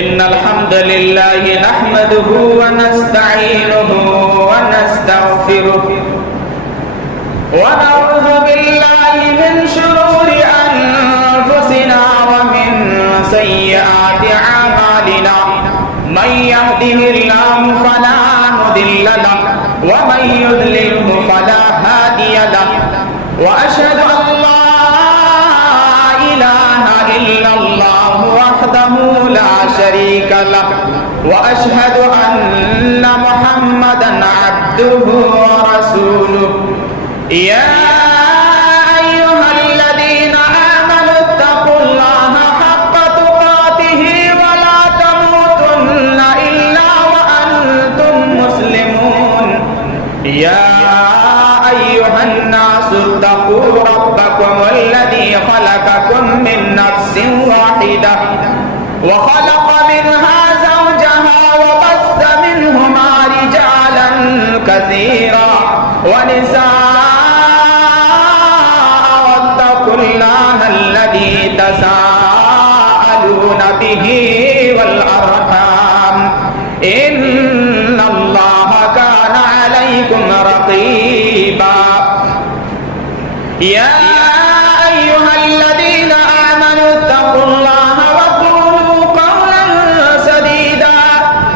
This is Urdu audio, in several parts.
إن الحمد لله نحمده ونستعينه ونستغفره ونعوذ بالله من شرور أنفسنا ومن سيئات أعمالنا من يهده الله فلا مضل له ومن يضلله فلا هادي له وأشهد أن لا إله إلا الله وحده لا شريك له وأشهد أن محمدا عبده ورسوله يا أيها الذين آمنوا اتقوا الله حق تقاته ولا تموتن إلا وأنتم مسلمون يا أيها الناس اتقوا ربكم الذي خلقكم من نفس واحدة وخلق منها زوجها وبث منهما رجالا كثيرا ونساء واتقوا الله الذي تساءلون به والأرحام إن الله كان عليكم رقيبا يا أيها الذين آمنوا اتقوا الله وقولوا قولا سديدا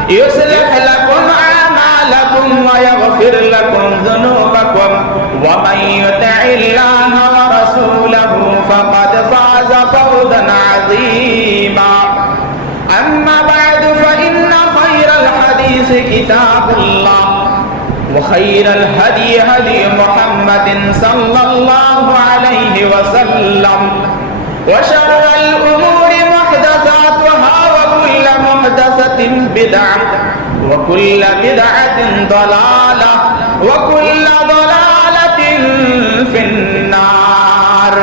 يصلح لكم أعمالكم ويغفر لكم ذنوبكم ومن يطع الله ورسوله فقد فاز فوزا عظيما أما بعد فإن خير الحديث كتاب الله وخير الهدي هدي محمد صلى الله عليه وسلم وشر الأمور محدثاتها وكل محدثة بدعة وكل بدعة ضلالة وكل ضلالة في النار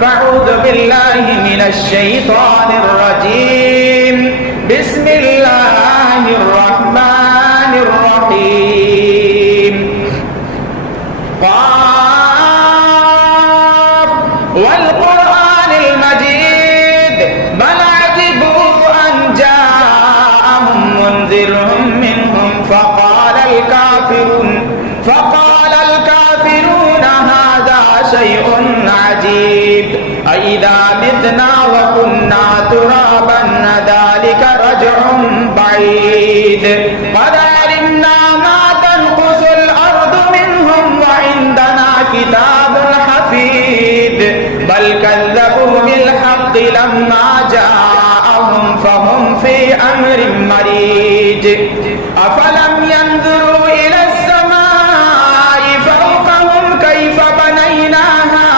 فأعوذ بالله من الشيطان الرجيم بسم الله الرحمن الرحيم قاف والقرآن المجيد بل عجبوا أن جاءهم منذر منهم فقال الكافرون هذا شيء عجيب أإذا متنا وكنا ترابا ذلك رجع بعيد قد علمنا ما تنقص الأرض منهم وعندنا كتاب حفيظ بل كذبوا بالحق لما جاءهم فهم في أمر مريج أفلم ينظروا إلى السماء فوقهم كيف بنيناها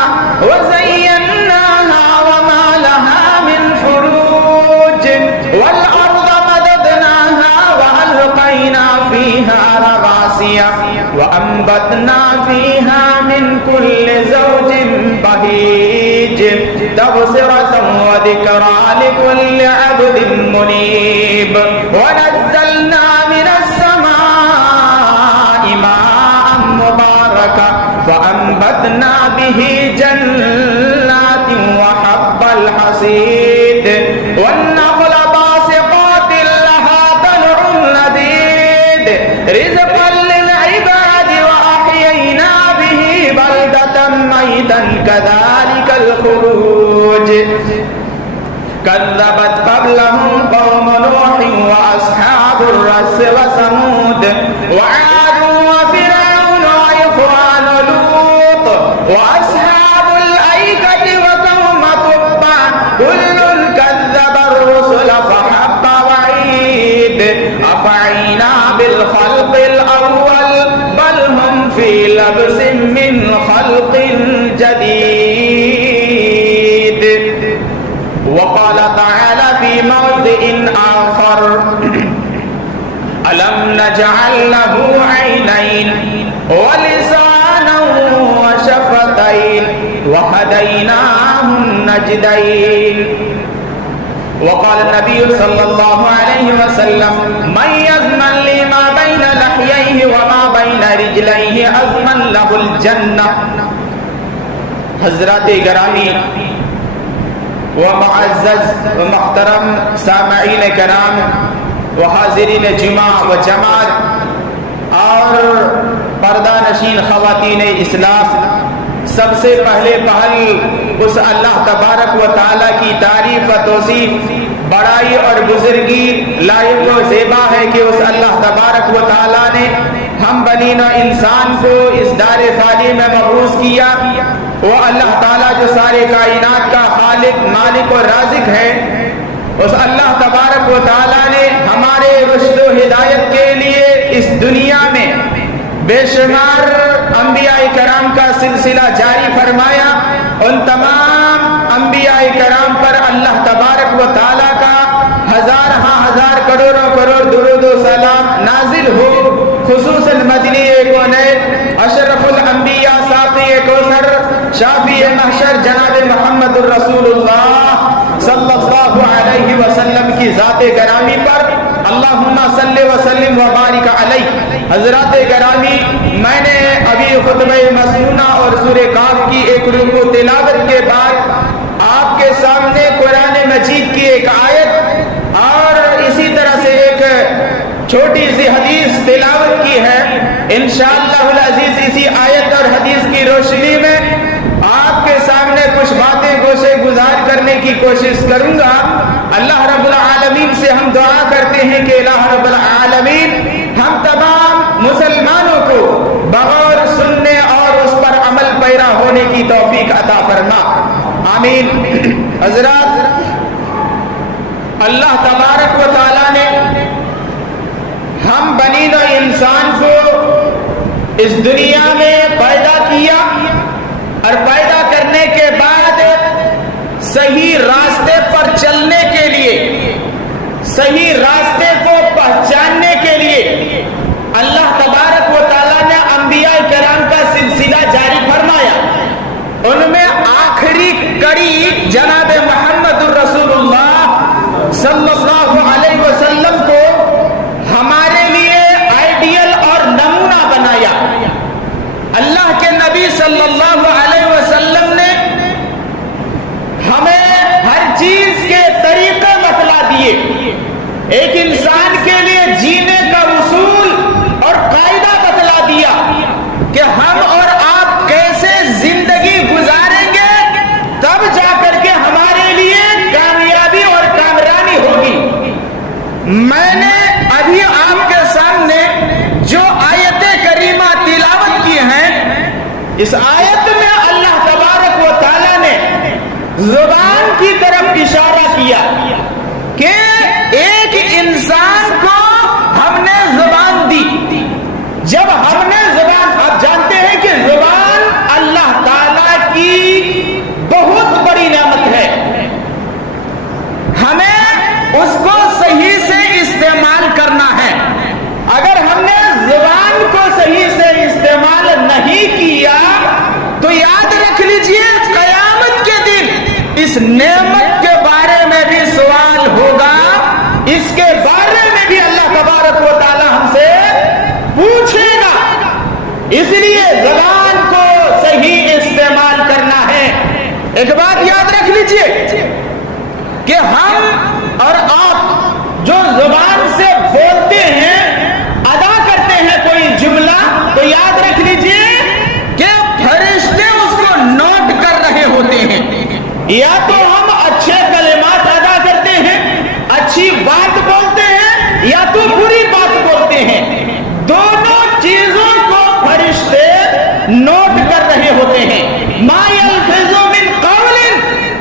وزيناها وما لها من فروج والأرض مددناها وألقينا فيها رواسي وأنبتنا فيها من كل زوج بهيج تبصرة وذكرى لكل عبد منيب ونزلنا من السماء ماء مباركا فأنبتنا به جنات وحب الحصيد والنخل باسقات لها طلع نضيد رزقا للعباد وأحيينا به بلدة ميتا كذلك الخروج كذبت قبلهم قوم نوح وأصحاب الرس وثمود وعاد وفرعون وإخوان لوط وأصحاب الأيكة وقوم تبع كل كذب الرسل فحق وعيد أفعينا بالخلق الأول بل هم في لبس من خلق جديد وقال تعالى في موضع آخر ألم نجعل له عينين ولسانا وشفتين وهديناه النجدين وقال النبي صلى الله عليه وسلم من يضمن لي ما بين لحييه وما بين رجليه أضمن له الجنة حضرات گرامی و معزز و محترم سامعین کرام و حاضرین جمعہ و جماعت اور پردہ نشین خواتین اسلام، سب سے پہلے پہل اس اللہ تبارک و تعالیٰ کی تعریف و توصیف، بڑائی اور بزرگی لائق و زیبا ہے کہ اس اللہ تبارک و تعالیٰ نے ہم بنی نوع انسان کو اس دار فانی میں مبعوث کیا۔ وہ اللہ تعالیٰ جو سارے کائنات کا خالق، مالک اور رازق ہے، اس اللہ تبارک و تعالیٰ نے ہمارے رشد و ہدایت کے لیے اس دنیا میں بے شمار انبیاء کرام کا سلسلہ جاری فرمایا۔ ان تمام انبیاء کرام پر اللہ تبارک و تعالیٰ کا ہزار کروڑوں کروڑ درود و سلام نازل ہو۔ خصوصاً مدنی کونین، اشرف الانبیاء، ساقی کوثر، شافی محشر جناب محمد الرسول اللہ صلی اللہ علیہ وسلم کی ذات گرامی پر اللہم صلی وسلم وبارک علیہ۔ حضرات گرامی، میں نے ابھی خطبہ مسنونہ اور سورہ کاف کی ایک رکوع تلاوت کے بعد آپ کے سامنے قرآن مجید کی ایک آیت اور اسی طرح سے ایک چھوٹی سی حدیث تلاوت کی ہے۔ انشاءاللہ العزیز اسی آیت اور حدیث کی روشنی میں آپ کے سامنے کچھ باتیں گوشے گزار کرنے کی کوشش کروں گا۔ اللہ رب العالمین سے ہم دعا کرتے ہیں کہ الہ رب العالمین ہم تمام مسلمانوں کو بغور سننے اور اس پر عمل پیرا ہونے کی توفیق عطا فرما، آمین۔ حضرات، اللہ تبارک و تعالیٰ نے ہم بنی نوع انسان کو اس دنیا میں پیدا کیا اور پیدا کرنے کے بعد صحیح راستے پر چلنے کے لیے، صحیح راستے کو پہچاننے کے لیے اللہ تبارک و تعالیٰ نے انبیاء کرام کا سلسلہ جاری فرمایا۔ ان میں آخری کڑی جناب محمد الرسول اللہ صلی اللہ علیہ وسلم کو ہمارے لیے آئیڈیل اور نمونہ بنایا۔ اللہ کے نبی صلی اللہ علیہ وسلم نے ہمیں ہر چیز کے طریقے بتلا دیے، ایک انسان کے لیے جینے کا اصول اور قاعدہ بتلا دیا کہ ہم اور آپ کیسے زندگی گزاریں گے، تب جا کر کے ہمارے لیے کامیابی اور کامرانی ہوگی۔ میں نے ابھی آپ کے سامنے جو آیت کریمہ تلاوت کی ہیں، اس آیت میں اللہ تبارک و تعالیٰ نے زبان کی طرف اشارہ کیا کہ ایک انسان کو ہم نے زبان دی۔ جب ہم نے زبان، آپ جانتے ہیں کہ زبان اللہ تعالیٰ کی بہت بڑی نعمت ہے، ہمیں اس کو صحیح سے استعمال کرنا ہے۔ اگر ہم نے زبان کو صحیح سے استعمال نہیں کیا تو یاد رکھ لیجئے قیامت کے دن اس نعمت کے بارے میں بھی سوال ہوگا، اس کے بارے میں بھی اللہ تبارک و تعالی ہم سے پوچھے گا۔ اس لیے زبان کو صحیح استعمال کرنا ہے۔ ایک بات یاد رکھ لیجئے کہ ہم اور آپ جو زبان سے بولتے ہیں، ادا کرتے ہیں کوئی جملہ، تو یاد رکھ لیجئے کہ فرشتے اس کو نوٹ کر رہے ہوتے ہیں۔ یا تو ہم اچھے کلمات ادا کرتے ہیں، اچھی بات بولتے ہیں، یا تو بری بات بولتے ہیں، دونوں چیزوں کو فرشتے نوٹ کر رہے ہوتے ہیں۔ ما یلفظ من قول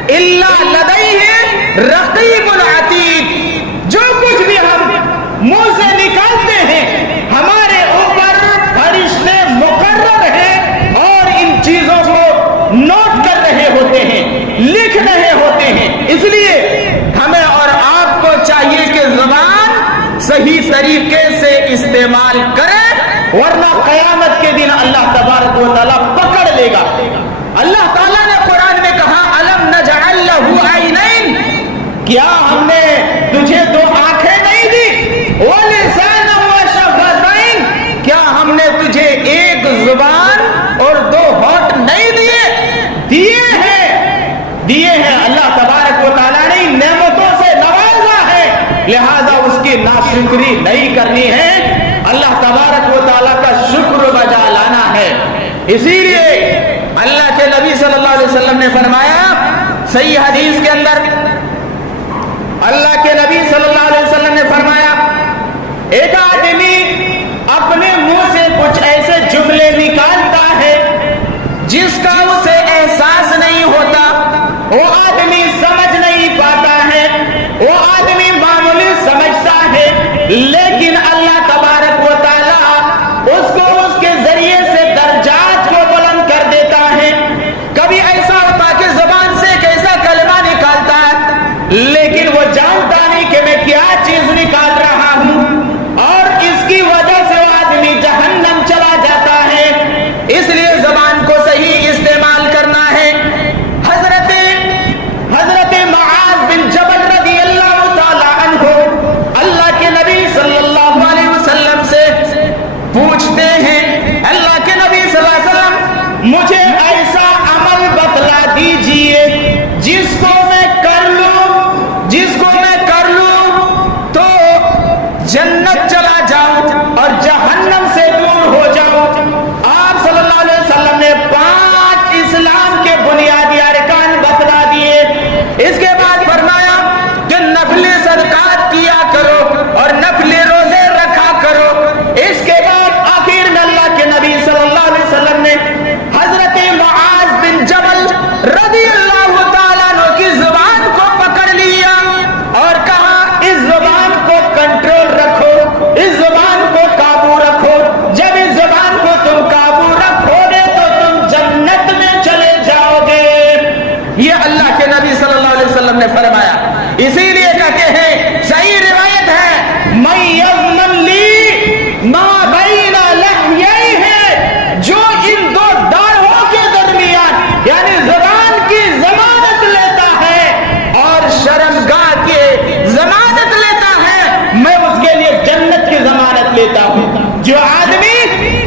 الا لدیہ رقیب عتید، جو کچھ بھی ہم منہ سے نکالتے ہیں ہمارے اوپر فرشتے مقرر ہیں اور ان چیزوں کو نوٹ کر رہے ہوتے ہیں، لکھ رہے ہوتے ہیں۔ اس لیے ہمیں اور آپ کو چاہیے کہ زبان صحیح طریقے سے استعمال کریں، ورنہ قیامت کے دن اللہ تبارک و تعالیٰ پکڑ لے گا۔ اللہ تعالیٰ نے قرآن میں کہا الم نجعل لہ عینین، کیا ہم نے تجھے دو آنکھیں نہیں دی، ولسانا وشفتین، کیا ہم نے تجھے ایک زبان اور دو ہونٹ نہیں دیے؟ دیے ہیں اللہ تبارک و اس کی ناشکری نہیں کرنی ہے، اللہ تبارک و تعالیٰ کا شکر بجا لانا ہے۔ اسی لیے اللہ کے نبی صلی اللہ علیہ وسلم نے فرمایا صحیح حدیث کے اندر، اللہ کے نبی صلی اللہ علیہ وسلم نے فرمایا ایک آدمی اپنے منہ سے کچھ ایسے جملے نکالتا ہے جس کا اسے احساس نہیں ہوتا، وہ آدمی سمجھ نہیں پاتا ہے، وہ آدمی معمولی سمجھتا ہے، لیکن اللہ تبارک و تعالیٰ اس کو اس کے ذریعے سے درجات کو بلند کر دیتا ہے۔ کبھی ایسا ہوتا کہ زبان سے ایک ایسا کلمہ نکالتا ہے لیکن وہ جانتا نہیں کہ میں کیا چیز نکال رہا ہوں، اور اس کی وجہ سے وہ آدمی جہنم چلا جاتا ہے۔ اس لیے زبان کو صحیح استعمال کرنا ہے۔ حضرت معاذ بن جبل رضی اللہ تعالی عنہ اللہ کے نبی صلی اللہ علیہ وسلم سے پوچھتے ہیں، اللہ کے نبی صلی اللہ علیہ وسلم مجھے ایسا عمل بتلا دیجئے جس کو میں کر لوں تو جنت چلا جاؤں اور جہنم سے دور ہو جاؤں۔ آپ صلی اللہ علیہ وسلم نے 5 اسلام کے بنیادی ارکان بتلا دیے۔ اس کے بعد فرمایا کہ نفلی صدقات کیا کرو اور نفلی روزے رکھا کرو۔ اس کے بعد آخر میں اللہ کے نبی صلی اللہ علیہ وسلم نے حضرت معاذ بن جبل رضی اللہ تعالیٰ عنہ کی زبان کو پکڑ لیا اور کہا اس زبان کو کنٹرول رکھو، اس زبان کو قابو رکھو۔ جب اس زبان کو تم قابو رکھو گے تو تم جنت میں چلے جاؤ گے۔ یہ اللہ کے نبی صلی اللہ علیہ وسلم نے فرمایا۔ اسی لیے کہتے ہیں صحیح روایت ہے من یضمن لی ما بین لحییہ، جو ان دو داڑھوں کے درمیان یعنی زبان کی ضمانت لیتا ہے اور شرمگاہ کی ضمانت لیتا ہے، میں اس کے لیے جنت کی ضمانت لیتا ہوں۔ جو آدمی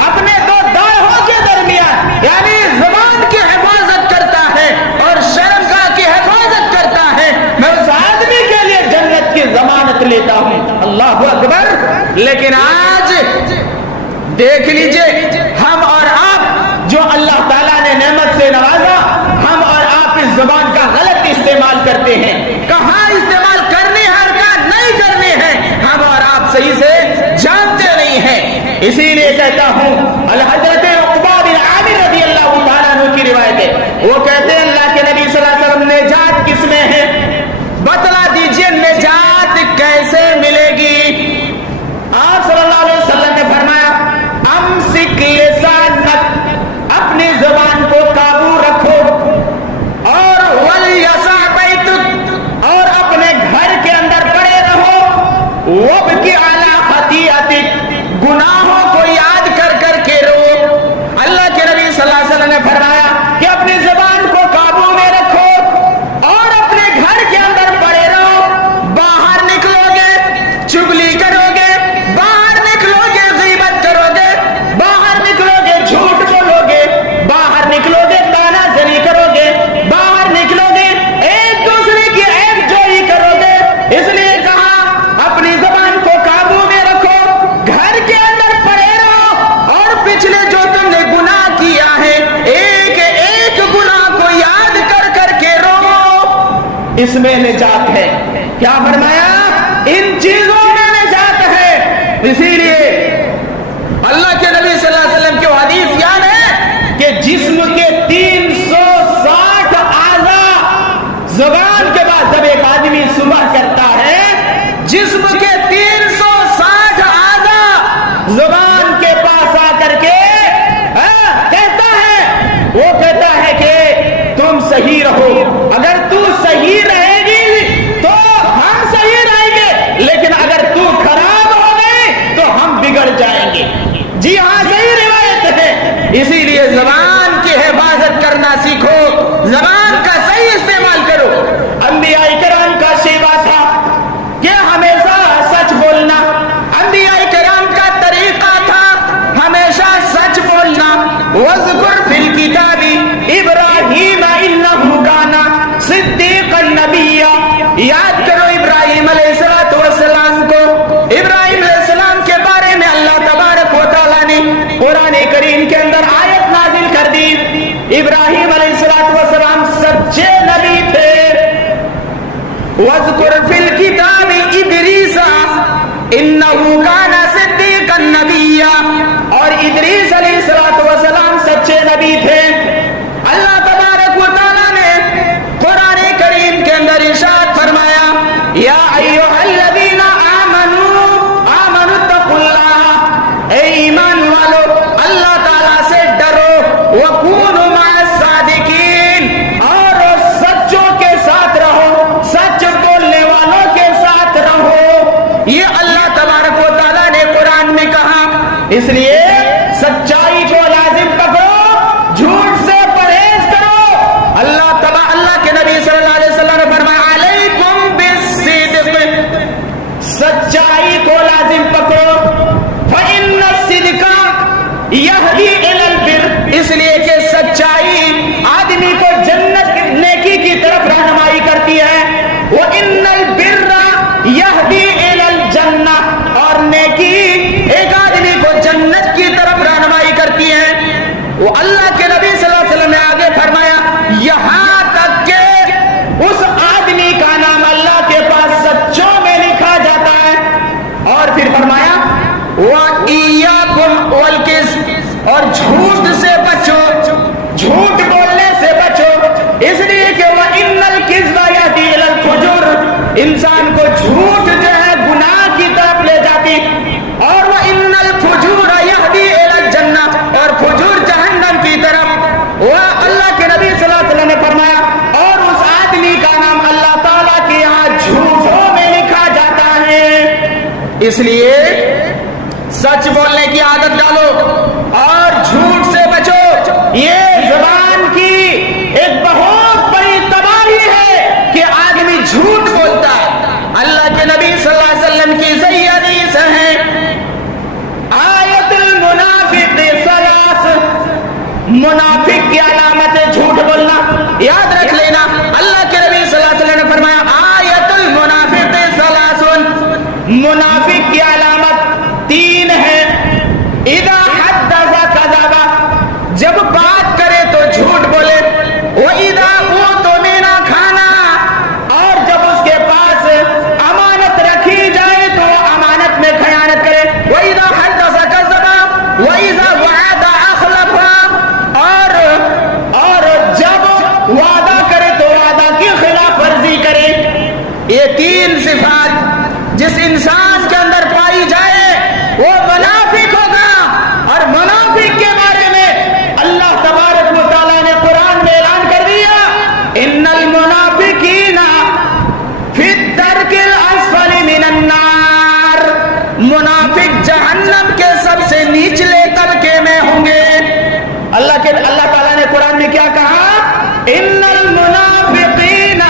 اپنے دو داڑھوں کے درمیان یعنی زبان کی حفاظت کرتا ہے اور شرمگاہ کی حفاظت کرتا ہے، میں اس آدمی کے لیے جنت کی ضمانت لیتا ہوں۔ اللہ اکبر۔ لیکن آج دیکھ لیجئے ہم اور آپ جو اللہ تعالیٰ نے نعمت سے نوازا، ہم اور آپ اس زبان کا غلط استعمال کرتے ہیں۔ کہاں استعمال کرنے ہیں اور کہاں نہیں کرنے ہیں ہم اور آپ صحیح سے جانتے نہیں ہیں۔ اسی لیے کہتا ہوں حضرت عقبہ بن عامر رضی اللہ تعالیٰ عنہ کی روایت ہے، وہ کہتے ہیں اللہ کے نبی صلی اللہ علیہ وسلم نجات کس میں ہے؟ بتلا دیجئے نجات کیسے ملے گی؟ آپ صلی اللہ علیہ وسلم نے فرمایا امسک لسانک، اپنی زبان کو قابو رکھو، اور ولیسع بیتک، اور اپنے گھر کے اندر پڑے رہو، وابکی علی خطیئتک، گناہوں کو یاد کر کر کے رو۔ اللہ کے نبی صلی اللہ علیہ وسلم نے فرمایا کہ اپنی زبان کو قابو میں رکھو اور اپنے گھر کے اندر پڑے رہو۔ باہر نکلو گے چگلی کرو گے، باہر نکلو گے غیبت کرو گے، باہر نکلو گے جھوٹ بولو گے، باہر نکلو گے تانا زنی کرو گے، باہر نکلو گے ایک دوسرے کی عیب جوئی کرو گے۔ اس لیے کہا اپنی زبان کو قابو میں رکھو، گھر کے اندر پڑے رہو، اور پچھلے جو تم نے گناہ کیا ہے ایک ایک گناہ کو یاد کر کر کے رو۔ اس میں نجات ہے۔ کیا فرمایا؟ ان چیزوں میں نجات ہے۔ اسی لیے اللہ کے نبی صلی اللہ علیہ وسلم کی حدیث یاد ہے کہ جسم کے 360 اعضاء، زبان کے بعد جب ایک آدمی صبح کرتا ہے، جسم کے 360 اعضاء زبان کے پاس آ کر کے کہتا ہے، وہ کہتا ہے کہ تم صحیح رہو، اگر تو صحیح رہے گی تو ہم صحیح رہیں گے، لیکن اگر تو خراب ہو گئی تو ہم بگڑ جائیں گے۔ جی ہاں صحیح روایت ہے۔ اسی لیے زبان کی حفاظت کرنا سیکھو، زبان کا صحیح استعمال کرو۔ انبیاء کرام کا شیوا تھا کہ ہمیشہ سچ بولنا، انبیاء کرام کا طریقہ تھا ہمیشہ سچ بولنا۔ وَاذْكُرْ فِي الْكِتَابِ إِبْرَاهِيمَ إِنَّهُ كَانَ صِدِّيقًا نَبِيًّا اس لیے سچائی کو لازم پکڑو، جھوٹ سے پرہیز کرو۔ اللہ کے نبی صلی اللہ علیہ وسلم نے فرمایا علیکم بالصدق، سچائی کو لازم پکڑو، فإن الصدق یہدی الی البر، اس لیے کہ سچائی آدمی کو جنت نیکی کی طرف رہنمائی کرتی ہے، وإن البر یہدی الی الجنہ، اور نیکی ایک آدمی کو جنت کی طرف رہنمائی کرتی ہے۔ وہ اللہ کے نبی صلی اللہ علیہ وسلم نے آگے فرمایا یہاں تک کہ اس آدمی کا نام اللہ کے پاس سچوں میں لکھا جاتا ہے، اور پھر فرمایا وَإِيَّاكُمْ وَالْكِذْبَ، اور جھوٹ سے بچو، جھوٹ بولنے سے بچو، اس لیے کہ وَإِنَّ الْكِذْبَ يَهْدِي إِلَى الْفُجُورِ، انسان کو جھوٹ جو ہے گناہ کی طرف لے جاتی، اور وَإِنَّ الْفُجُورَ يَهْدِي إِلَى الْجَنَّةِ، اور فجور جہنم کی طرف۔ وہ اللہ کے نبی صلی اللہ علیہ وسلم نے فرمایا اور اس آدمی کا نام اللہ تعالیٰ کے یہاں جھوٹوں میں لکھا جاتا ہے۔ اس لیے سچ بولنے کی عادت ڈالو اور جھوٹ سے بچو۔ یہ زبان کی ایک بہت بڑی تباہی ہے کہ آدمی جھوٹ بولتا ہے۔ اللہ کے نبی صلی اللہ علیہ وسلم کی صحیح حدیث ہے آیت المنافق ثلاث، منافق کی علامت ہے جھوٹ بولنا، یاد رکھ لینا۔ اللہ کے نبی صلی اللہ علیہ وسلم نے فرمایا آیت المنافق ثلاث، منافق کی علامت تین ہے، اذا حدث کذب، جب بات کرے تو جھوٹ بولے، واذا اؤتمن خان، اور جب اس کے پاس امانت رکھی جائے تو وہ امانت میں خیانت کرے، واذا حدث کذب واذا وعد اخلف، اور جب وعدہ کرے تو وعدہ کی خلاف ورزی کرے۔ یہ تین صفات جس انسان کے اندر پائی جائے وہ منافق ہوگا، اور منافق کے بارے میں اللہ تبارک و تعالیٰ نے قرآن میں اعلان کر دیا ان المنافقین فی الدرک الاسفل من النار، منافق جہنم کے سب سے نچلے طبقے میں ہوں گے۔ اللہ تعالیٰ نے قرآن میں کیا کہا ان المنافقین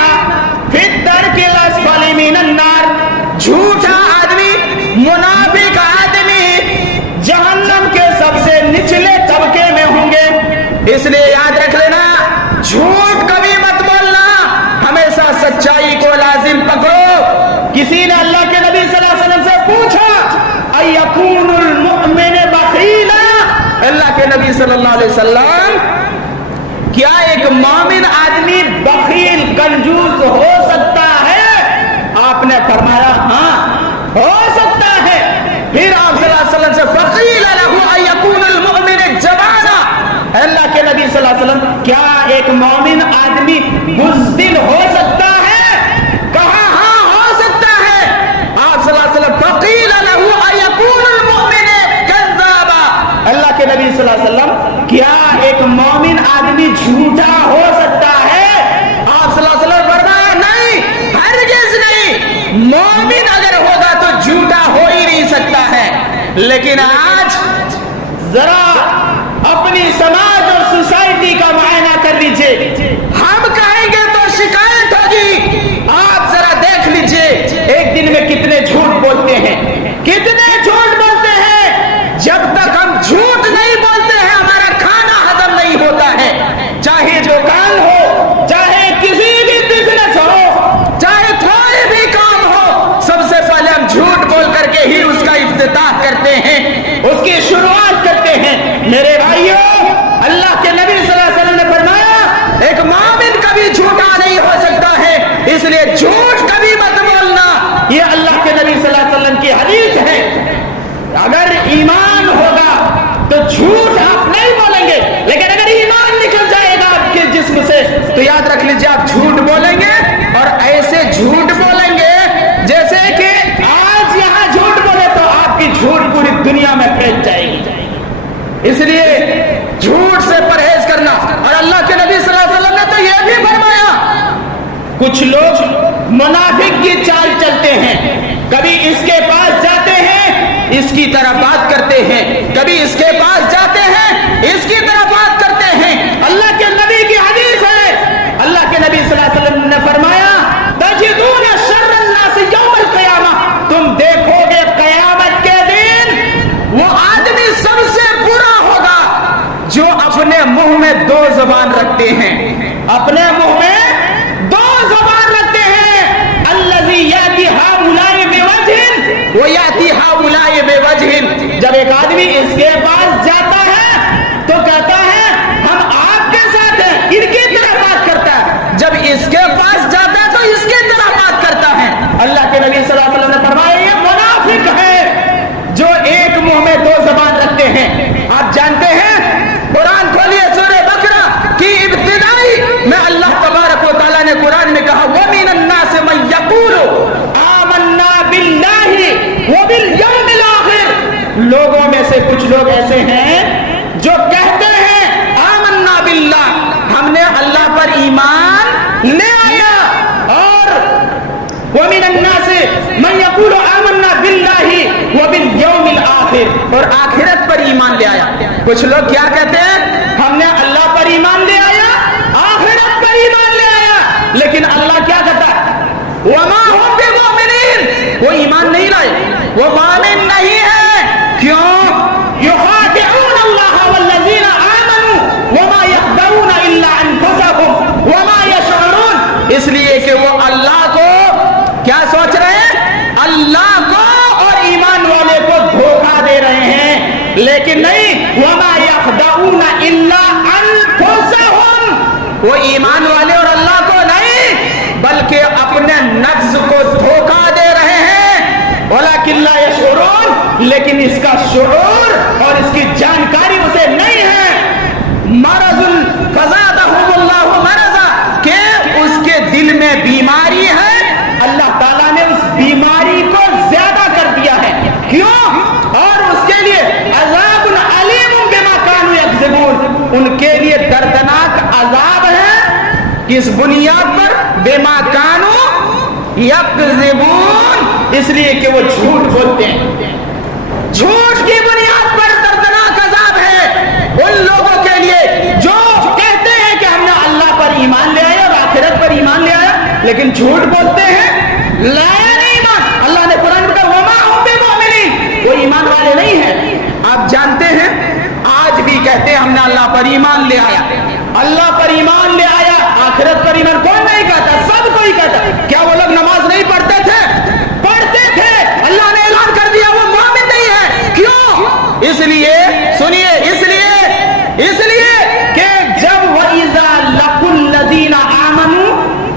فی الدرک الاسفل من النار، جھوٹا آدمی، منافق آدمی جہنم کے سب سے نچلے طبقے میں ہوں گے۔ اس لیے یاد رکھ لینا جھوٹ کبھی مت بولنا، ہمیشہ سچائی کو لازم پکڑو۔ کسی نے اللہ کے نبی صلی اللہ علیہ وسلم سے پوچھا ایکون المؤمن بخیلا، اللہ کے نبی صلی اللہ علیہ وسلم کیا ایک مومن آدمی بخیل کنجوس ہو سکتا ہے؟ آپ نے فرمایا ہاں ہو سکتا ہے۔ پھر آپ صلی اللہ علیہ وسلم سے فقیل له ایکون المؤمن جبانا، اللہ کے نبی صلی اللہ علیہ وسلم کیا ایک مومن آدمی بزدل ہو سکتا ہے؟ کہا ہاں ہو سکتا ہے۔ آپ صلی اللہ علیہ وسلم فقیل له ایکون المؤمن کذابا، اللہ کے نبی صلی اللہ علیہ وسلم کیا ایک مومن آدمی جھوٹا ہو سکتا ہے؟ آپ صلی اللہ علیہ وسلم فرمایا نہیں، ہرگز نہیں، مومن اگر ہوگا تو جھوٹا ہو ہی نہیں سکتا ہے۔ لیکن آج ذرا اپنی سماج اور سوسائٹی کا معائنہ کر لیجئے، ہم کہیں گے تو شکایت ہوگی، آپ ذرا دیکھ لیجئے ایک دن میں کتنے جھوٹ بولتے ہیں، کتنے جھوٹ بولتے ہیں۔ جب تک ہم جھوٹ نہیں بولتے ہیں ہمارا کھانا ہضم نہیں ہوتا ہے، چاہے دکان ہو، چاہے کسی بھی بزنس ہو، چاہے کوئی بھی کام ہو، سب سے پہلے ہم جھوٹ بول کر کے ہی اس کا افتتاح کرتے ہیں، اس کی شروعات کرتے ہیں۔ میرے بھائیوں، اللہ کے نبی صلی اللہ علیہ وسلم نے فرمایا ایک مومن کبھی جھوٹا نہیں ہو سکتا ہے، اس لیے جھوٹ کبھی مت بولنا، یہ اللہ کے نبی صلی اللہ علیہ وسلم کی حدیث ہے۔ اگر ایمان ہوگا تو جھوٹ آپ نہیں بولیں گے، لیکن اگر ایمان نکل جائے گا آپ کے جسم سے تو یاد رکھ لیجیے آپ جھوٹ بولیں گے، اور ایسے جھوٹ بولیں گے جیسے کہ آج یہاں جھوٹ بولے تو آپ کی جھوٹ پوری دنیا میں پھیل جائے گی۔ اس لیے جھوٹ سے پرہیز کرنا، اور اللہ کے نبی صلی اللہ علیہ وسلم نے تو یہ بھی فرمایا کچھ لوگ منافق کی چال چلتے ہیں، کبھی اس کے پاس جاتے ہیں اس کی طرح بات کرتے ہیں، کبھی اس کے پاس جاتے ہیں اس کی طرح بات کرتے ہیں۔ اللہ کے نبی کی حدیث ہے، اللہ کے نبی صلی اللہ علیہ وسلم نے فرمایا تجدون شر الناس یوم القیامہ، تم دیکھو گے قیامت کے دن وہ آدمی سب سے برا ہوگا جو اپنے منہ میں دو زبان رکھتے ہیں، اپنے منہ میں دو زبان رکھتے ہیں، الذی یاتی ہؤلاء بوجہ و یاتی ہؤلاء بوجہ۔ جب ایک آدمی اس کے پاس جاتا ہے تو کہتا ہے ہم آپ کے ساتھ ہیں، ان کی طرح بات کرتا ہے، جب اس کے پاس جاتا ہے تو اس کی طرح بات کرتا ہے۔ اللہ کے نبی صلی اللہ علیہ وسلم نے فرمایا یہ منافق ہے جو ایک منہ میں دو زبان رکھتے ہیں۔ آپ جانتے ہیں قرآن کھولیے سورہ بقرہ کی ابتدائی میں اللہ تبارک و تعالیٰ نے قرآن میں کہا وَمِنَ النَّاسِ مَن يَقُولُ آمَنَّا بِاللَّهِ وَبِالْيَوْمِ الْآخِرِ، لوگوں میں سے کچھ لوگ ایسے ہیں جو کہتے ہیں آمنا باللہ، ہم نے اللہ پر ایمان لے آیا، اور وَمِنَ النَّاسِ مَن يَقُولُ آمَنَّا بِاللَّهِ وَبِالْيَوْمِ الْآخِرِ، اور آخرت پر ایمان لے آیا۔ کچھ لوگ کیا کہتے ہیں ہم نے اللہ پر ایمان لے آیا، آخرت پر ایمان لے آیا، لیکن اللہ کیا کہتا ہے وَمَا هُمْ بِمُؤْمِنِينَ، وہ ایمان نہیں لائے، وہ مومن نہیں ہے۔ کیوں؟ يُخَادِعُونَ اللَّهَ وَالَّذِينَ آمَنُوا وَمَا يَخْدَعُونَ إِلَّا أَنفُسَهُمْ وَمَا يَشْعُرُونَ، اس لیے کہ وہ اللہ کو کیا سوچ رہے ہیں، اللہ کو اور ایمان والے کو دھوکہ دے رہے ہیں، لیکن نہیں وَمَا يَخْدَعُونَ إِلَّا أَنفُسَهُمْ، وہ ایمان والے اور اللہ کو نہیں بلکہ اپنے نفس کو دھوکہ دے رہے ہیں، وَلَكِنْ لَا يَشْعُرُونَ، لیکن اس کا شعور اور اس کی جانکاری اسے نہیں ہے۔ مرض فزادہم اللہ مرضا، کہ اس کے دل میں بیماری ہے، اللہ تعالیٰ نے اس بیماری کو زیادہ کر دیا ہے۔ کیوں؟ اور اس کے لیے عذاب علیم بما کانوا یکذبون، ان کے لیے دردناک عذاب ہے کس بنیاد پر؟ بما کانوا یکذبون، اس لیے کہ وہ جھوٹ بولتے ہیں، جھوٹ کی بنیاد پر دردناک عذاب ہے ان لوگوں کے لیے جو کہتے ہیں کہ ہم نے اللہ پر ایمان لے آیا اور آخرت پر ایمان لے آیا، لیکن جھوٹ بولتے ہیں، لایا نہیں ایمان۔ اللہ نے قرآن میں کہا وَمَا هُمْ بِمُؤْمِنِينَ، وہ ایمان والے نہیں ہیں۔ آپ جانتے ہیں آج بھی کہتے ہیں ہم نے اللہ پر ایمان لے آیا، اللہ پر ایمان لے آیا، آخرت پر ایمان کون نہیں کہتا؟ سب کوئی کہتا۔ کیا وہ لوگ نماز نہیں پڑھتے تھے؟ پڑھتے تھے، اللہ نے اعلان کر دیا وہ مومن نہیں ہے۔ کیوں؟ اس لیے سنیے، اس لیے کہ جب وَإِذَا لَقُوا الَّذِينَ آمَنُوا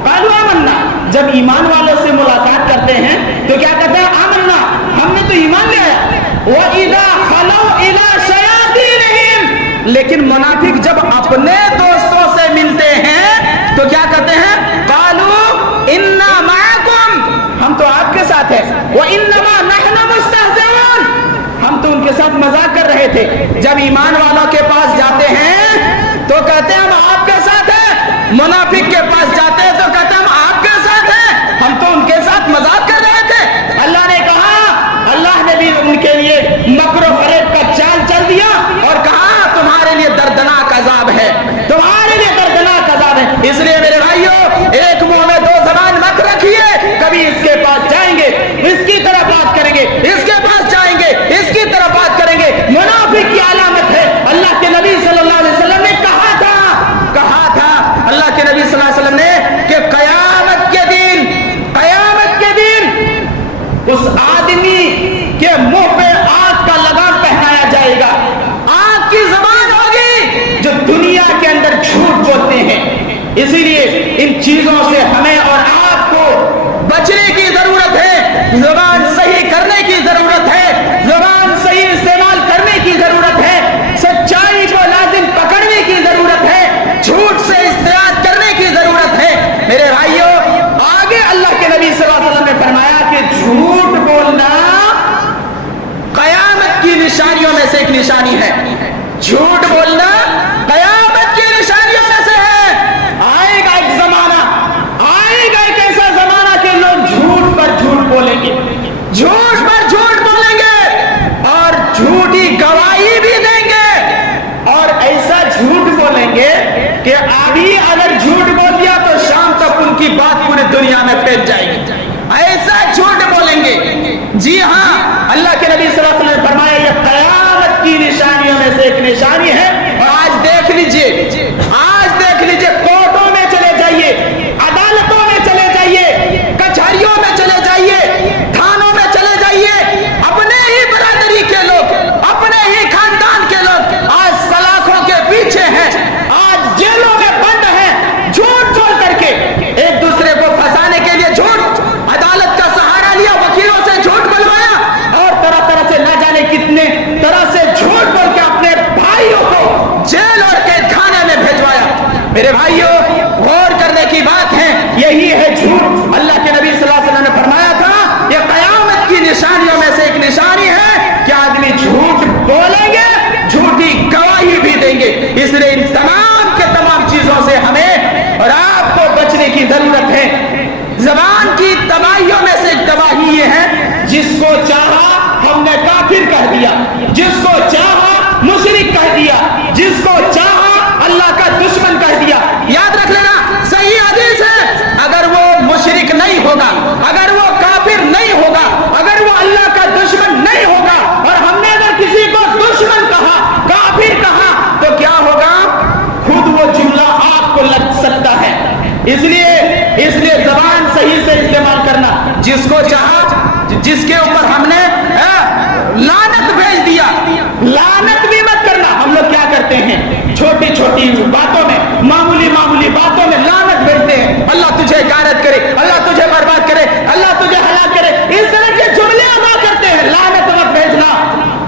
قَالُوا آمَنَّا، جب ایمان والوں سے ملاقات کرتے ہیں تو کیا کہتے ہیں آمنا، ہم نے تو ایمان لے آیا۔ وَإِذَا خَلَوْا إِلَىٰ شَيَاطِينِهِمْ، لیکن منافق جب اپنے دوستوں سے ملتے ہیں تو کیا کہتے ہیں قَالُوا إِنَّا مَعَكُمْ، ہم تو آپ کے ساتھ ہیں، وَإِنَّمَا نَحْنُ مُسْتَهْزِئُونَ، ہم تو ان کے ساتھ مذاق کر رہے تھے۔ جب ایمان والوں کے پاس جاتے ہیں تو کہتے ہیں ہم آپ کے ساتھ ہیں، منافق کے پاس جاتے ہیں تو کہتے ہیں ہم آپ کے ساتھ ہیں، ہم تو ان کے ساتھ مذاق کر رہے تھے۔ اللہ نے کہا، اللہ نے بھی ان کے لیے مکر و فریب کا چال چل دیا اور کہا تمہارے لیے دردناک عذاب ہے، تمہارے لیے دردناک عذاب ہے۔ اس لیے میرے بھائیوں ایک منہ میں دو زبان مت رکھیے، کبھی اس کے پاس جائیں گے اس کی طرح بات کریں گے، اس کے پاس جائیں گے اس کی طرح بات کریں گے، منافق کی علامت ہے۔ اللہ کے نبی صلی اللہ علیہ وسلم نے کہا تھا اللہ کے نبی صلی اللہ علیہ وسلم نے کہ قیامت کے دن اس آدمی کے منہ پہ آگ کا لگام پہنایا جائے گا، آگ کی زبان ہوگی جو دنیا کے اندر جھوٹ بولتے ہیں۔ اسی لیے ان چیزوں سے ہمیں اور آپ کو بچنے کی ضرورت ہے، زبان صحیح کرنے کی ضرورت ہے، زبان صحیح استعمال کرنے کی ضرورت ہے، سچائی کو لازم پکڑنے کی ضرورت ہے، جھوٹ سے احتیاط کرنے کی ضرورت ہے۔ میرے بھائیوں آگے اللہ کے نبی صلی اللہ علیہ وسلم نے فرمایا کہ جھوٹ بولنا قیامت کی نشانیوں میں سے ایک نشانی ہے، جھوٹ بولنا قیامت کی نشانیوں میں سے ہے۔ آئے گا ایک زمانہ، آئے گا ایک ایسا زمانہ کہ لوگ جھوٹ پر جھوٹ بولیں گے، دنیا میں پھیل جائے گی، ایسا جھوٹ بولیں گے. جی ہاں، اللہ کے نبی صلی اللہ علیہ وسلم نے فرمایا یہ قیامت کی نشانیوں میں سے ایک نشانی ہے. اور آج دیکھ لیجئے، کورٹوں میں چلے جائیے، عدالتوں میں چلے جائیے، کچہریوں میں چلے جائیے، تھانوں میں چلے جائیے، اپنے ہی برادری کے لوگ، اپنے ہی خاندان کے لوگ آج سلاخوں کے پیچھے ہیں، آج جیلوں میں بند ہیں، جھوٹ چھوڑ کر کے ایک دوسرے کو پھنسانے کے لیے جھوٹ، عدالت کا سہارا لیا، وکیلوں سے جھوٹ بلوایا، اور طرح طرح سے نہ جانے کتنے طرح سے جھوٹ بول کے اپنے بھائیوں کو جیل اور قید خانے میں بھیجوایا. میرے بھائیوں، غور کرنے کی بات ہے، یہی ہے جھوٹ. اللہ کے نبی صلی اللہ علیہ وسلم نے فرمایا تھا یہ قیامت کی نشانیوں میں سے ایک نشانی ہے کہ آدمی جھوٹ بولیں گے، جھوٹی گواہی بھی دیں گے. اس لیے ان تمام کے تمام چیزوں سے ہمیں اور آپ کو بچنے کی ضرورت ہے. زبان کی تباہیوں میں سے ایک تباہی یہ ہے، جس کو چاہا ہم نے کافر کہہ دیا، جس کو چاہا مشرک کہہ دیا، جس کو چاہا اللہ کا دشمن کہہ دیا. یاد رکھ لینا، صحیح حدیث ہے، اگر وہ مشرک نہیں ہوگا، اگر وہ کافر نہیں ہوگا، اگر وہ اللہ کا دشمن نہیں ہوگا، اور ہم نے اگر کسی کو دشمن کہا، کافر کہا، تو کیا ہوگا؟ خود وہ جملہ آپ کو لگ سکتا ہے. اس لیے زبان صحیح سے استعمال کرنا. جس کو چاہا، جس کے اوپر ہم نے لعنت بھیج دیا، لعنت بھی مت کرنا. ہم لوگ کیا کرتے ہیں؟ چھوٹی چھوٹی باتوں میں، معمولی باتوں میں لعنت بھیجتے ہیں. اللہ تجھے غارت کرے، اللہ تجھے برباد کرے، اللہ تجھے ہلاک کرے. اس طرح کے جملے ادا کرتے ہیں. لعنت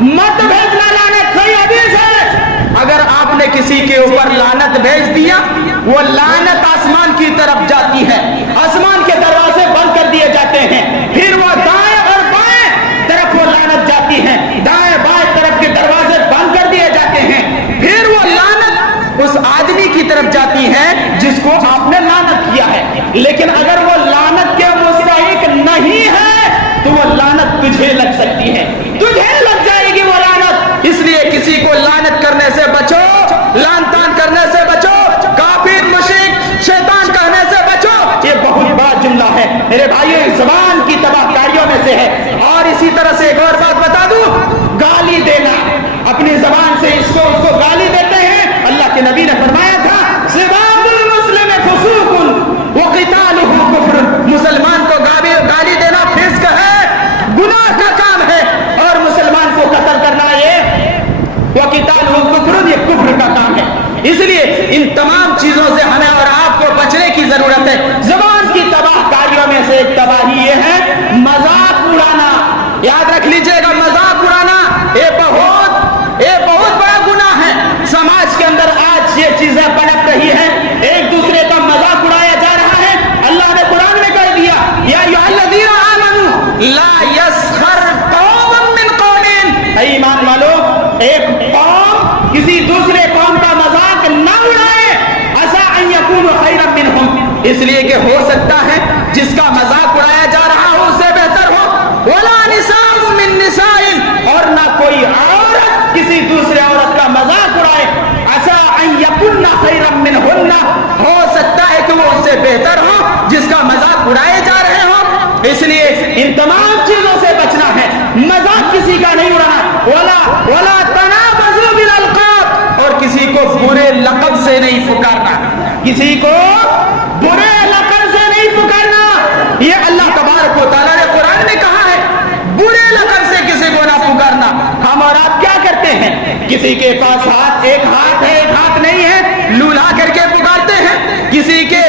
مت بھیجنا لعنت. صحیح حدیث ہے، اگر آپ نے کسی کے اوپر لعنت بھیج دیا، وہ لعنت آسمان کی طرف جاتی ہے، آسمان کے دروازے بند کر دیے جاتے ہیں، پھر وہ دائیں اور بائیں طرف وہ لعنت جاتی ہے، دائیں بائیں طرف کے دروازے بند کر دیے جاتے ہیں، پھر وہ لعنت اس آدمی کی طرف جاتی ہے جس کو آپ نے لعنت کیا ہے. لیکن اگر وہ لعنت کے مستحق نہیں ہے تو وہ لعنت تجھے لگ سکتی ہے، تجھے لگ جائے گی وہ لعنت. اس لیے کسی کو لعنت کرنے سے بچو، لعن طعن کرنے سے بچو، کافر مشرک شیطان کہنے سے بچو. یہ بہت بڑا جملہ ہے میرے بھائیو، زبان کی تباہ کاریوں میں سے ہے. اور اسی طرح سے ایک اور بات بتا دوں، گالی دینا. اپنی زبان سے اس کو گالی دیتے ہیں. اللہ کے نبی نے فرمایا تھا سباب المسلم فسوق وقتالہ کفر. مسلمان کو گالی دینا فسق ہے، گناہ کا کام ہے، اور مسلمان کو قتل کرنا یہ وقتالہ کفر، یہ کفر کا کام ہے. اس لیے ان تمام چیزوں سے ہمیں اور آپ کو بچنے کی ضرورت ہے. زبان کی تباہ کاریوں میں سے ایک تباہی یہ ہے مذاق اڑانا. یاد رکھ لیجئے گا، مذاق اڑانا یہ بہت بڑا گناہ ہے. سماج کے اندر آج یہ چیزیں پنپ رہی ہیں، ایک دوسرے کا مذاق اڑایا جا رہا ہے. اللہ نے قرآن میں کہہ دیا یا ایھا الذین آمنوا لا یسخر قوم من قوم. اے ایمان والو، ایک قوم کسی دوسرے قوم کا مذاق نہ اڑائے. عسیٰ ان یکونوا خیرا منہم، اس لیے کہ ہو سکتا ہے جس کا مذاق اڑایا جا رہا ہو اس سے بہتر ہو. ولا نساء من نساء، اور نہ کوئی عورت کسی دوسرے عورت کا مذاق اڑائے. عسیٰ ان یکن خیرا منہن، ہو سکتا ہے کہ وہ اس سے بہتر ہو جس کا مذاق اڑائے جا رہے ہوں. اس لیے ان تمام چیزوں سے بچنا ہے. مذاق کسی کا نہیں اڑانا. ولا تنابزوا بالالقاب، اور کسی کو برے لقب سے نہیں پکارنا، کسی کو برے لقب سے نہیں پکارنا. یہ اللہ تبارک و تعالیٰ نے قرآن میں کہا ہے، برے لقب سے کسی کو نہ پکارنا. ہم اور آپ کیا کرتے ہیں؟ کسی کے پاس ایک ہاتھ ہے، ایک ہاتھ نہیں ہے، لولا کر کے پکارتے ہیں. کسی کے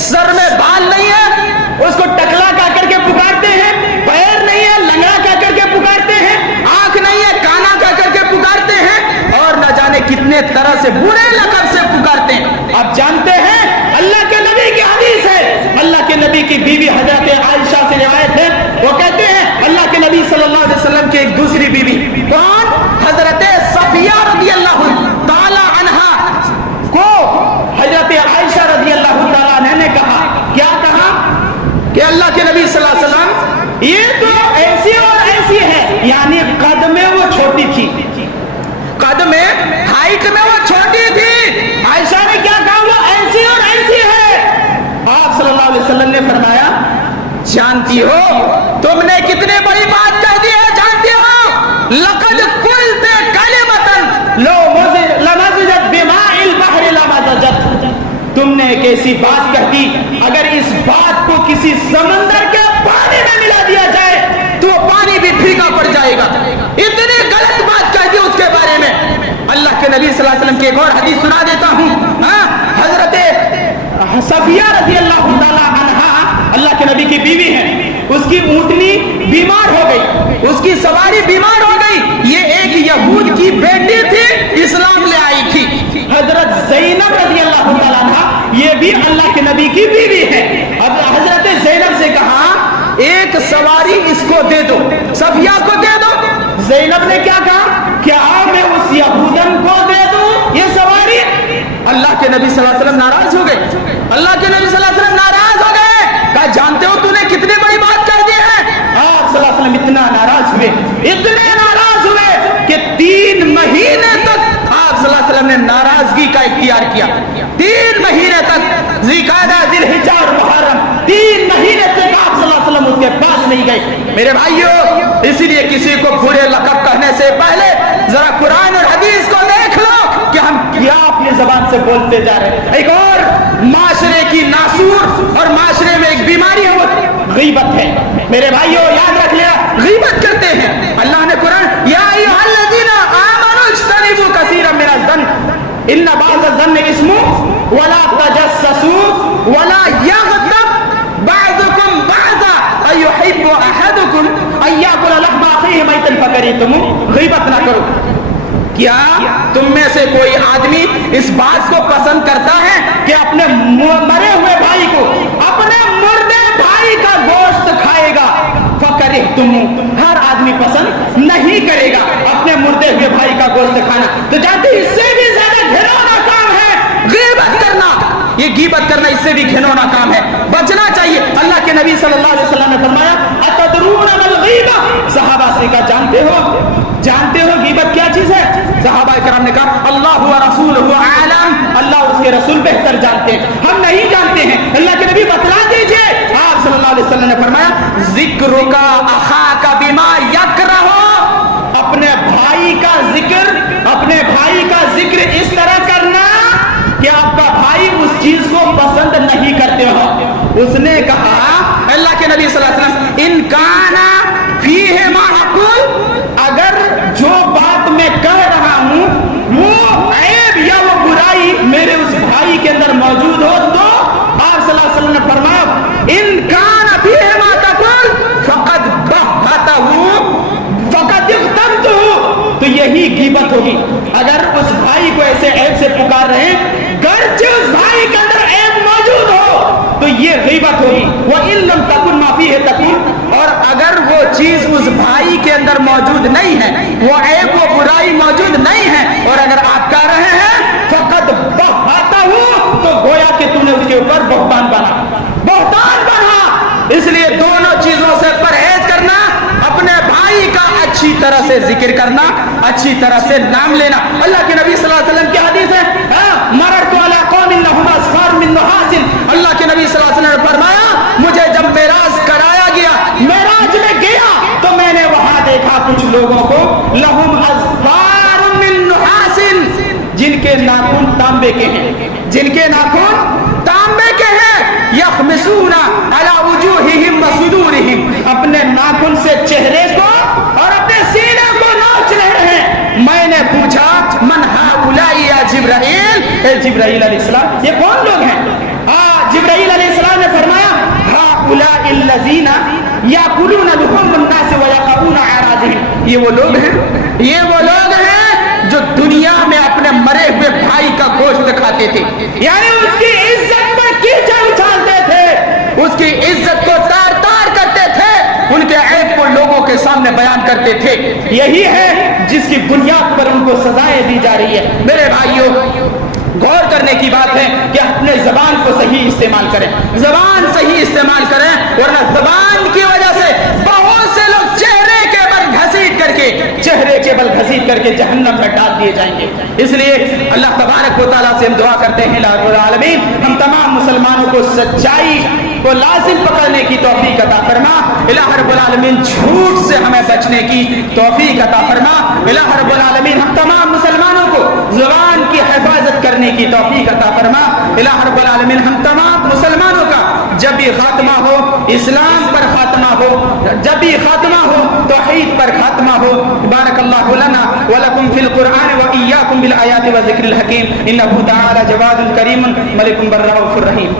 سر میں بال نہیں ہے، اس کو ٹکلا کہہ کر کے پکارتے ہیں. پیر نہیں ہے، لنگڑا کہہ کر کے پکارتے ہیں. آنکھ نہیں ہے، کانا کہہ کر کے پکارتے ہیں. اور نہ جانے کتنے طرح سے برے لقب سے پکارتے ہیں. آپ جانتے ہیں اللہ کے نبی کی حدیث ہے، اللہ کے نبی کی بیوی حضرت عائشہ سے روایت ہے، وہ کہتے ہیں اللہ کے نبی صلی اللہ علیہ وسلم کی ایک دوسری بیوی کون؟ حضرت صفیہ رضی اللہ تعالی عنہا کو حضرت عائشہ رضی اللہ تعالی عنہ نے کہا، کیا کہا کہ اللہ کے نبی صلی اللہ علیہ وسلم یہ تو ایسی اور ایسی ہے، یعنی قد میں وہ چھوٹی تھی، قد میں ہائٹ میں وہ چھوٹی تھی. عائشہ نے کیا کہا؟ وہ ایسی اور ایسی ہے. آپ صلی اللہ علیہ وسلم وسلم نے فرمایا جانتی ہو تم نے کتنے بڑی بات کہہ دی ہے؟ جانتی ہو لقد قلت کلمۃ لو لمزجت بماء البحر لمزجت، تم نے ایک ایسی بات کہہ دی اگر اس بات کو کسی سمندر کے پانی میں ملا دیا جائے تو پانی بھی پھیکا پڑ جائے گا، اتنی غلط بات کہہ دی اس کے بارے میں۔ اللہ کے نبی صلی اللہ علیہ وسلم کی ایک اور حدیث سنا دیتا ہوں، حضرت صفیہ رضی اللہ تعالی عنہا اللہ کے نبی کی بیوی ہے، اس کی اونٹنی بیمار ہو گئی، اس کی سواری بیمار ہو گئی، یہ ایک یہود کی بیٹی تھی، اسلام لے آئی تھی، حضرت زینب رضی اللہ تعالی عنہا، یہ بھی اللہ کے نبی کی بیوی ہے۔ اب حضرت زینب سے کہا ایک سواری اس کو دے دو، صفیہ کو دے دو۔ زینب نے کیا کہا؟ کیا میں اس یہودن کو دے دوں یہ سواری؟ اللہ کے نبی صلی اللہ علیہ وسلم ناراض ہو گئے، اللہ کے نبی صلی اللہ علیہ وسلم ناراض ہو گئے، کہا جانتے ہو تو نے کتنی بڑی بات کہہ دی ہے؟ آپ صلی اللہ علیہ وسلم اتنا ناراض ہوئے، اتنے ناراض ہوئے کہ 3 مہینے تک آپ صلی اللہ علیہ وسلم نے ناراضگی کا اختیار کیا۔ 3 مہینے تک ذوالقعدہ، ذوالحجہ اور محرم، 3 مہینے تک آپ صلی اللہ علیہ وسلم اس کے پاس نہیں گئے۔ میرے بھائیو، اسی لیے کسی کو برے لقب کہنے سے پہلے ذرا قرآن اور حدیث کو دیکھ لو کہ ہم کیا اپنی زبان سے بولتے جا رہے ہیں۔ ایک اور معاشرے کی ناسور اور معاشرے میں ایک بیماری ہے، وہ غیبت ہے۔ میرے بھائیو یاد رکھ لیا، غیبت کرتے ہیں۔ اللہ نے قرآن یا ایھا الذین آمنوا اجتنبوا کثیرا من الظن ان بعض الظن اسم ولا تجسسوا ولا یغتب بعضکم بعضا ایحب احدکم ان یاکل لحم اخیہ میتا فکرہتموہ، غیبت نہ کرو۔ کیا تم میں سے کوئی آدمی اس بات کو پسند کرتا ہے کہ اپنے مرے ہوئے بھائی کو، اپنے مردے بھائی کا گوشت کھائے گا؟ فکرہتموہ، ہر آدمی پسند نہیں کرے گا اپنے مردے ہوئے بھائی کا گوشت کھانا۔ تو جانتے اس سے بھی زیادہ گھنونا کام ہے غیبت کرنا، یہ غیبت کرنا اس سے بھی گھنونا کام ہے، بچنا چاہیے۔ اللہ کے نبی صلی اللہ علیہ وسلم نے فرمایا اتدرون ما الغیبہ، صحابہ سے کہا جانتے ہو غیبت کیا چیز ہے؟ صحابہ کرام نے کہا اللہ و رسولہ اعلم، اللہ اس کے رسول بہتر جانتے ہیں، ہم نہیں جانتے ہیں، اللہ کے نبی بتلا دیجئے۔ آپ صلی اللہ علیہ وسلم نے فرمایا ذکرک اخاک بما یکرہ، اپنے بھائی کا ذکر اس طرح کرنا کہ آپ کا بھائی اس چیز کو پسند نہیں کرتے ہو۔ اس نے کہا اللہ کے نبی صلی اللہ علیہ وسلم ان کان فیہ ما اقول، اگر جو بات میں کہہ رہا ہوں وہ عیب یا وہ برائی میرے اس بھائی کے اندر موجود ہو تو آپ صلی اللہ علیہ وسلم نے فرمایا ان کان فیہ ما تقول فقد بہتہ فقد اغتبتہ، تو یہی غیبت ہوگی۔ اگر اس بھائی کو ایسے عیب سے پکار رہے ہیں گرچہ اس بھائی کے اندر عیب موجود ہو تو یہ غیبت ہوگی۔ وَإِن لَمْ تَكُنْ مَا فِيهِ تَكُونْ، اور اگر وہ چیز اس بھائی کے اندر موجود نہیں ہے، وہ عیب و برائی موجود نہیں ہے، اور اگر آپ کہہ رہے ہیں فقط بہاتا ہوں، تو گویا کہ تم نے اس کے اوپر بہتان بنا۔ اس لیے دونوں چیزوں سے پرہیز کرنا، اپنے بھائی کا اچھی طرح سے ذکر کرنا، اچھی طرح سے نام لینا۔ اللہ کے نبی صلی اللہ علیہ وسلم کی حدیث ہے مررت علی قوم لهم اسفار من نحاس، اللہ کے نبی صلی اللہ علیہ وسلم نے فرمایا مجھے جب معراج کرایا گیا، معراج میں گیا تو میں نے وہاں دیکھا کچھ لوگوں کو لهم اسفار من نحاس، جن کے ناخن تانبے کے ہیں، یخمسون علی وجوہہم وصدورہم، اپنے ناخن سے چہرے کو اور اپنے سینے کو نوچ رہے ہیں۔ میں نے پوچھا من ہؤلاء یا جبرائیل، اے جبرائیل علیہ السلام یہ کون لوگ ہیں؟ جبرائیل علیہ السلام نے فرمایا ہؤلاء الذین یاکلون لحوم الناس ویقعون اعراضہم، یہ وہ لوگ ہیں جو دنیا میں اپنے مرے ہوئے بھائی کا گوشت کھاتے تھے، یعنی اس کی عزت میں کیچڑ اچھالتے تھے، اس کی عزت کو تار تار کرتے تھے، ان کے عیب کو لوگوں کے سامنے بیان کرتے تھے۔ یہی ہے جس کی بنیاد پر ان کو سزائیں دی جا رہی ہے۔ میرے بھائیوں غور کرنے کی بات ہے کہ اپنے زبان کو صحیح استعمال کریں، زبان صحیح استعمال کریں، ورنہ زبان کی وجہ سے بہت سے لوگ چہرے کے بل گھسیٹ کر کے جہنم میں ڈال دیے جائیں گے۔ اس لیے اللہ تبارک و تعالیٰ سے ہم دعا کرتے ہیں رب العالمین ہم تمام مسلمانوں کو سچائی کو لازم پکڑنے کی توفیق عطا فرما. الہ رب العالمین جھوٹ سے ہمیں بچنے کی توفیق عطا فرما. الہ رب العالمین ہم تمام مسلمانوں کو زبان کی حفاظت کرنے کی توفیق عطا فرما. الہ رب العالمین ہم تمام مسلمانوں کا جب بھی خاتمہ ہو اسلام پر خاتمہ ہو, جب بھی خاتمہ ہو توحید پر خاتمہ ہو. بارک اللہ لنا ولکم فی القرآن وإیاکم بالآیات والذکر الحکیم انہ تعالی جواد کریم ملک بر رؤوف رحیم.